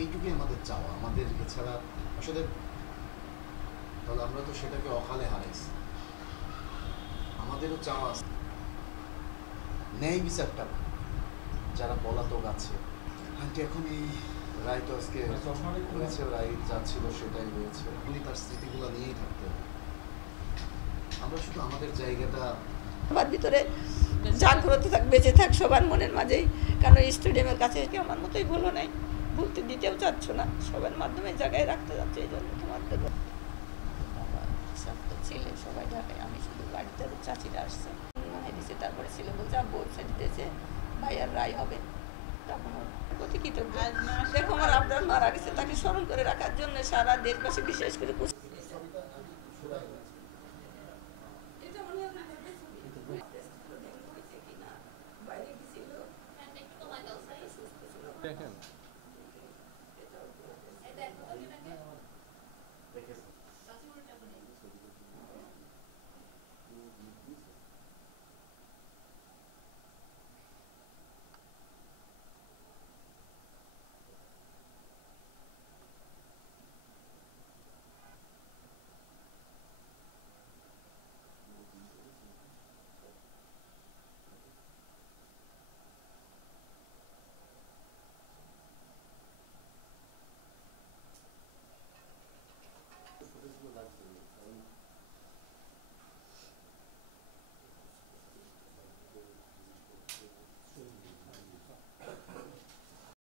এইটুকুই আমাদের চাওয়া, আমাদের এছাড়া আসলে তাহলে আমরা তো সেটাকে অকালে হারাইছি। আমাদেরও চাওয়া আছে ন্যায় বিচারটা, যারা পলাতক আছে। আন্টি এখন এই রায় তো আজকে হয়েছে, রায় যা ছিল সেটাই হয়েছে, উনি তার স্মৃতিগুলো নিয়েই থাকতে হবে। আমরা শুধু আমাদের জায়গাটা সবার ভিতরে জাগ্রত থাক, বেঁচে থাক সবার মনের মাঝেই। কারণ স্টেডিয়ামের কাছে আমার মতোই ভুলো নাই, ভুলতে দিতেও চাচ্ছ না, সবার মাধ্যমে জায়গায় রাখতে যাচ্ছে। এই জন্য তোমার দেবো ছেলে সবাই ঢাকায়, আমি শুধু বাড়িতে চাচিরা আসছে দিচ্ছে। তারপরে ছেলে বলছে আব্বু ওয়েবসাইট দিয়েছে ভাইয়ার রায় হবে। তখন প্রতি কৃতজ্ঞ, দেখো আমার আপনার মারা গেছে, তাকে স্মরণ করে রাখার জন্য সারা দেশবাসী বিশেষ করে